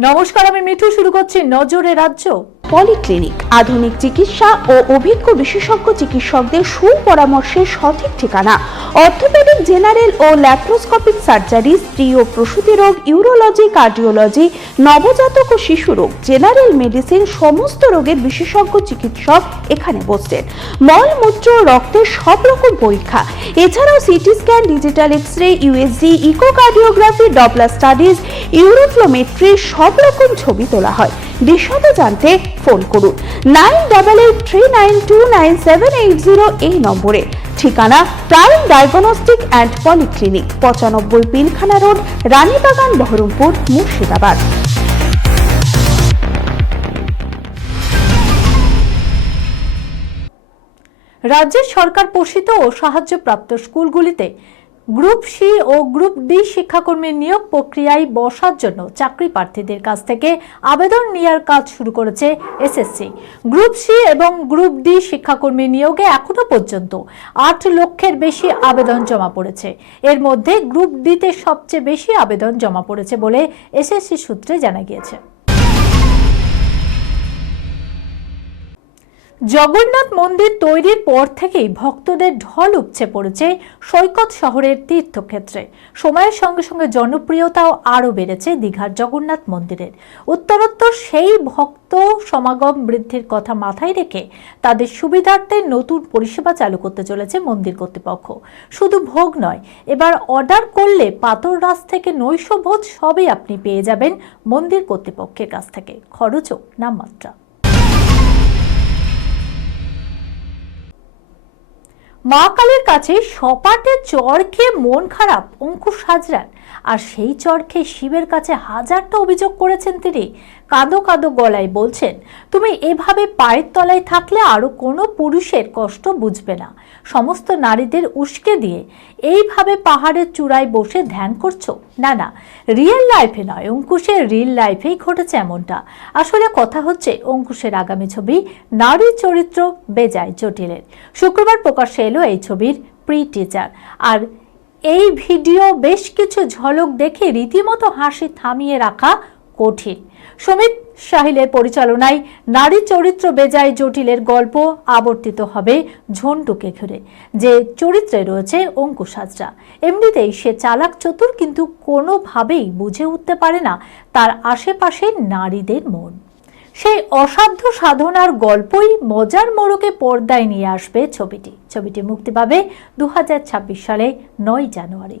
নমস্কার, আমি মিঠু। শুরু করছি নজরে রাজ্য। পলিক্লিনিক, আধুনিক চিকিৎসা ও অভিজ্ঞ বিশেষজ্ঞ চিকিৎসকদের সুপরামর্শের সঠিক ঠিকানা অর্থোপেডিক জেনারেল ও ল্যাপ্রোস্কোপিক সার্জারি, স্ত্রী ও প্রসূতি রোগ, ইউরোলজি, কার্ডিওলজি, নবজাতক ও শিশু রোগ, জেনারেল মেডিসিন, সমস্ত রোগের বিশেষজ্ঞ চিকিৎসক এখানে বসছেন মল, মূত্র, রক্তের সব রকম পরীক্ষা। এছাড়াও CT scan, digital X ray USG, echocardiography Doppler studies, uroflowmetry, সব রকম ছবি তোলা হয়। বিশদে জানতে ফোন করুন। Nine double eight three nine two nine seven eight zero এই নম্বরে। ঠিকানা প্রাইম ডায়াগনস্টিক অ্যান্ড পলিক্লিনিক, পঁচানব্বই পিলখানা রোড, রানীবাগান, বহরমপুর, মুর্শিদাবাদ। রাজ্যের সরকার পোষিত ও সাহায্যপ্রাপ্ত স্কুলগুলিতে গ্রুপ সি ও গ্রুপ ডি শিক্ষাকর্মীর নিয়োগ প্রক্রিয়ায় বসার জন্য চাকরি প্রার্থীদের কাছ থেকে আবেদন নেওয়ার কাজ শুরু করেছে এসএসসি। গ্রুপ সি এবং গ্রুপ ডি শিক্ষাকর্মী নিয়োগে এখনও পর্যন্ত আট লক্ষের বেশি আবেদন জমা পড়েছে। এর মধ্যে গ্রুপ ডিতে সবচেয়ে বেশি আবেদন জমা পড়েছে বলে এসএসসি সূত্রে জানা গিয়েছে। জগন্নাথ মন্দির তৈরির পর থেকেই ভক্তদের ঢল উপচে পড়েছে সৈকত শহরের তীর্থক্ষেত্রে। সময়ের সঙ্গে সঙ্গে জনপ্রিয়তাও আরও বেড়েছে দীঘার জগন্নাথ মন্দিরের। উত্তরোত্তর সেই ভক্ত সমাগম বৃদ্ধির কথা মাথায় রেখে তাদের সুবিধার্থে নতুন পরিষেবা চালু করতে চলেছে মন্দির কর্তৃপক্ষ। শুধু ভোগ নয়, এবার অর্ডার করলে পাতর রাস থেকে নৈশভোজ সবই আপনি পেয়ে যাবেন মন্দির কর্তৃপক্ষের কাছ থেকে। খরচও নামমাত্রা। মা কালীর কাছে সপাটে চর খেয়ে মন খারাপ, অঙ্কুশ হাজরান। আর সেই চর খেয়ে শিবের কাছে হাজারটা অভিযোগ করেছেন তিনি। কাঁদো কাঁদো গলায় বলছেন, তুমি এভাবে পায়ের তলায় থাকলে আরও কোনো পুরুষের কষ্ট বুঝবে না। সমস্ত নারীদের উস্কে দিয়ে এইভাবে পাহাড়ের চূড়ায় বসে ধ্যান করছ? না না রিয়েল লাইফে নয়, অঙ্কুশের রিয়েল লাইফেই ঘটেছে এমনটা। আসলে কথা হচ্ছে, অঙ্কুশের আগামী ছবি নারী চরিত্র বেজায় জটিলের। শুক্রবার প্রকাশ্যে এলো এই ছবির প্রি টিচার আর এই ভিডিও বেশ কিছু ঝলক দেখে রীতিমতো হাসি থামিয়ে রাখা কঠিন। সমিত সাহিলের পরিচালনায় নারী চরিত্র বেজায় জটিলের গল্প আবর্তিত হবে ঝন্টুকে ঘিরে। যে চরিত্রে রয়েছে অঙ্কুশ হাজরা। এমনিতেই সে চালাক চতুর, কিন্তু কোনোভাবেই বুঝে উঠতে পারে না তার আশেপাশের নারীদের মন। সেই অসাধ্য সাধনার গল্পই মজার মোড়কে পর্দায় নিয়ে আসবে ছবিটি। ছবিটি মুক্তি পাবে দু হাজার ছাব্বিশ সালে নয় জানুয়ারি।